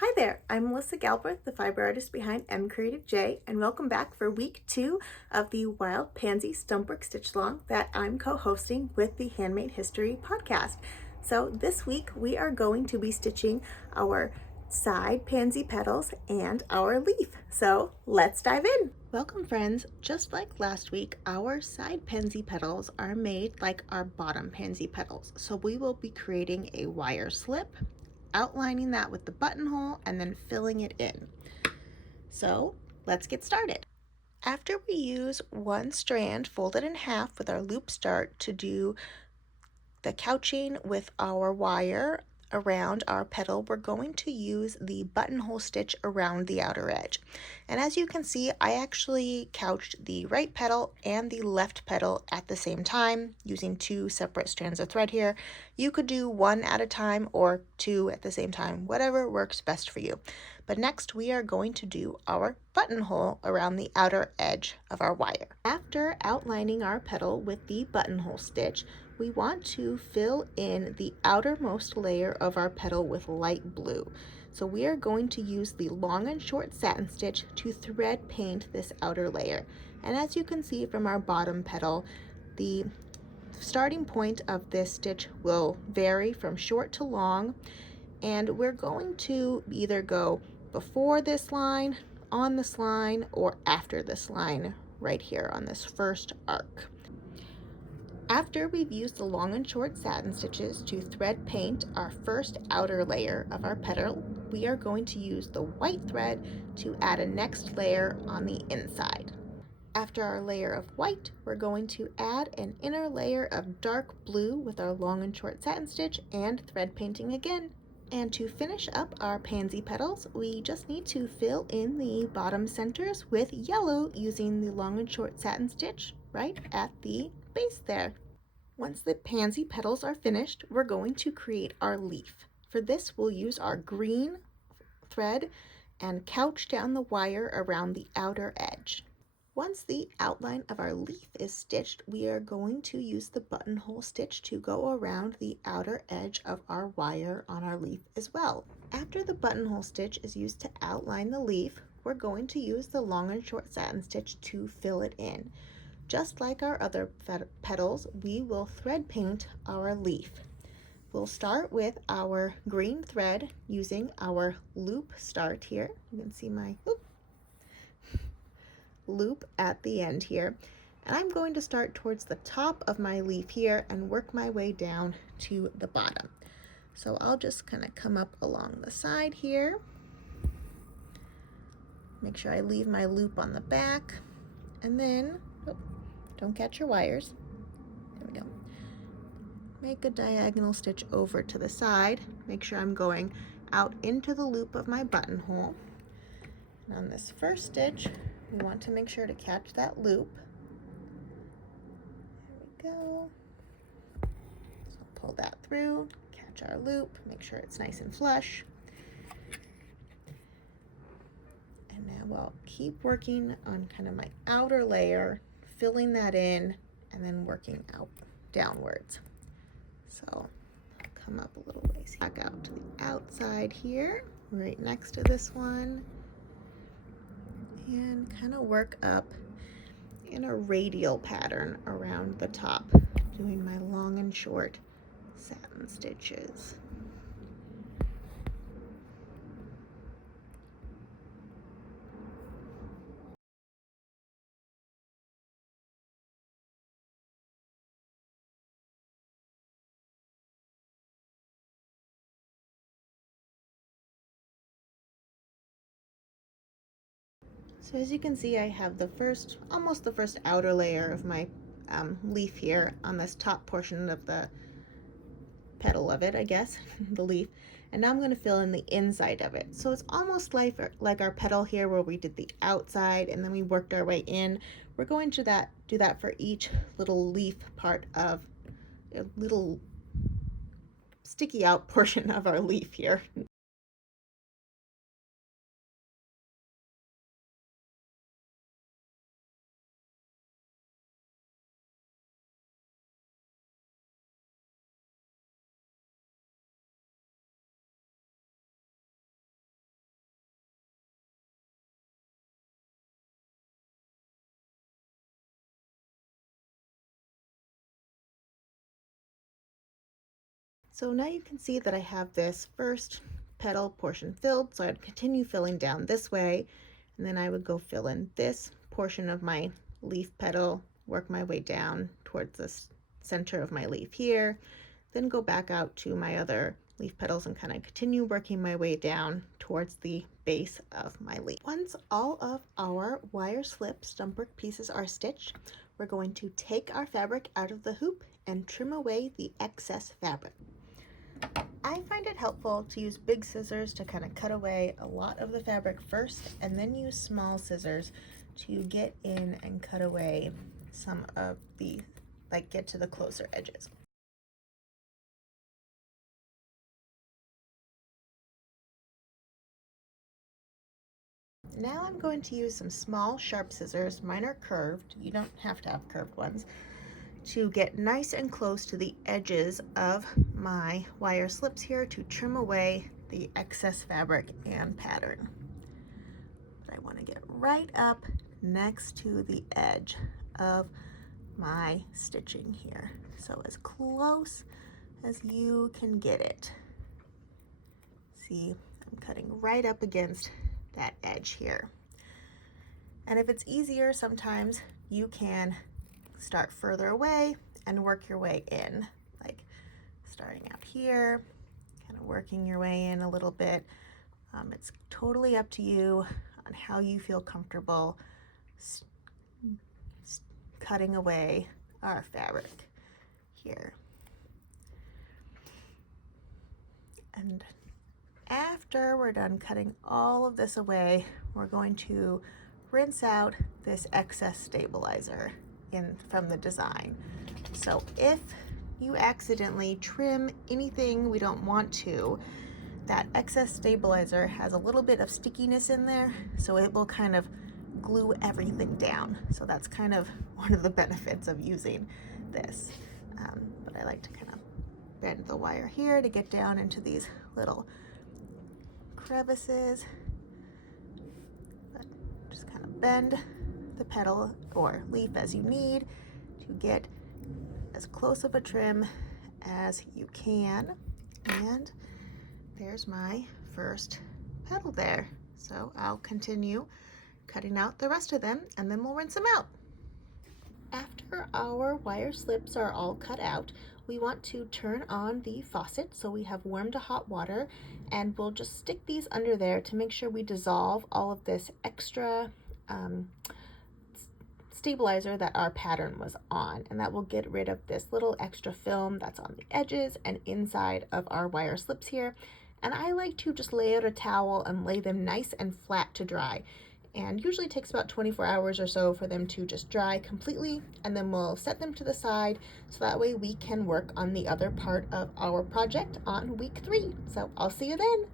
Hi there, I'm Melissa Galbraith, the fiber artist behind MCreativeJ, and welcome back for week 2 of the Wild Pansy Stumpwork Stitch Along that I'm co-hosting with the Handmade History podcast. So this week we are going to be stitching our side pansy petals and our leaf. So let's dive in. Welcome friends, just like last week, our side pansy petals are made like our bottom pansy petals. So we will be creating a wire slip, outlining that with the buttonhole, and then filling it in. So let's get started. After we use one strand folded in half with our loop start to do the couching with our wire around our petal, we're going to use the buttonhole stitch around the outer edge. And as you can see, I actually couched the right petal and the left petal at the same time using 2 separate strands of thread here. You could do 1 at a time or 2 at the same time, whatever works best for you. But next we are going to do our buttonhole around the outer edge of our wire. After outlining our petal with the buttonhole stitch, we want to fill in the outermost layer of our petal with light blue. So we are going to use the long and short satin stitch to thread paint this outer layer. And as you can see from our bottom petal, the starting point of this stitch will vary from short to long, and we're going to either go before this line, on this line, or after this line right here on this first arc. After we've used the long and short satin stitches to thread paint our first outer layer of our petal, we are going to use the white thread to add a next layer on the inside. After our layer of white, we're going to add an inner layer of dark blue with our long and short satin stitch and thread painting again. And to finish up our pansy petals, we just need to fill in the bottom centers with yellow using the long and short satin stitch right at the base there. Once the pansy petals are finished, we're going to create our leaf. For this, we'll use our green thread and couch down the wire around the outer edge. Once the outline of our leaf is stitched, we are going to use the buttonhole stitch to go around the outer edge of our wire on our leaf as well. After the buttonhole stitch is used to outline the leaf, we're going to use the long and short satin stitch to fill it in. Just like our other petals, we will thread paint our leaf. We'll start with our green thread using our loop start here. You can see my loop at the end here. And I'm going to start towards the top of my leaf here and work my way down to the bottom. So I'll just kind of come up along the side here. Make sure I leave my loop on the back, and then don't catch your wires. There we go. Make a diagonal stitch over to the side. Make sure I'm going out into the loop of my buttonhole. And on this first stitch, we want to make sure to catch that loop. There we go. So pull that through, catch our loop, make sure it's nice and flush. And now we'll keep working on kind of my outer layer, filling that in, and then working out downwards. So come up a little ways, back out to the outside here, right next to this one, and kind of work up in a radial pattern around the top, doing my long and short satin stitches. So as you can see, I have almost the first outer layer of my leaf here on this top portion of the petal of it, I guess, the leaf. And now I'm going to fill in the inside of it. So it's almost like our petal here where we did the outside and then we worked our way in. We're going to do that for each little leaf part of a little sticky out portion of our leaf here. So now you can see that I have this first petal portion filled, so I'd continue filling down this way, and then I would go fill in this portion of my leaf petal, work my way down towards the center of my leaf here, then go back out to my other leaf petals and kind of continue working my way down towards the base of my leaf. Once all of our wire slip stumpwork pieces are stitched, we're going to take our fabric out of the hoop and trim away the excess fabric. I find it helpful to use big scissors to kind of cut away a lot of the fabric first, and then use small scissors to get in and cut away some of the, get to the closer edges. Now I'm going to use some small sharp scissors. Mine are curved. You don't have to have curved ones, to get nice and close to the edges of my wire slips here to trim away the excess fabric and pattern. But I want to get right up next to the edge of my stitching here. So as close as you can get it. See, I'm cutting right up against that edge here. And if it's easier, sometimes you can start further away and work your way in, like starting out here, kind of working your way in a little bit. It's totally up to you on how you feel comfortable cutting away our fabric here. And after we're done cutting all of this away, we're going to rinse out this excess stabilizer from the design. So if you accidentally trim anything we don't want to, that excess stabilizer has a little bit of stickiness in there, so it will kind of glue everything down. So that's kind of one of the benefits of using this. But I like to kind of bend the wire here to get down into these little crevices, but just kind of bend the petal or leaf as you need to get as close of a trim as you can. And there's my first petal there. So I'll continue cutting out the rest of them and then we'll rinse them out. After our wire slips are all cut out, we want to turn on the faucet so we have warm to hot water, and we'll just stick these under there to make sure we dissolve all of this extra stabilizer that our pattern was on, and that will get rid of this little extra film that's on the edges and inside of our wire slips here. And I like to just lay out a towel and lay them nice and flat to dry. And usually it takes about 24 hours or so for them to just dry completely, and then we'll set them to the side so that way we can work on the other part of our project on week 3. So I'll see you then.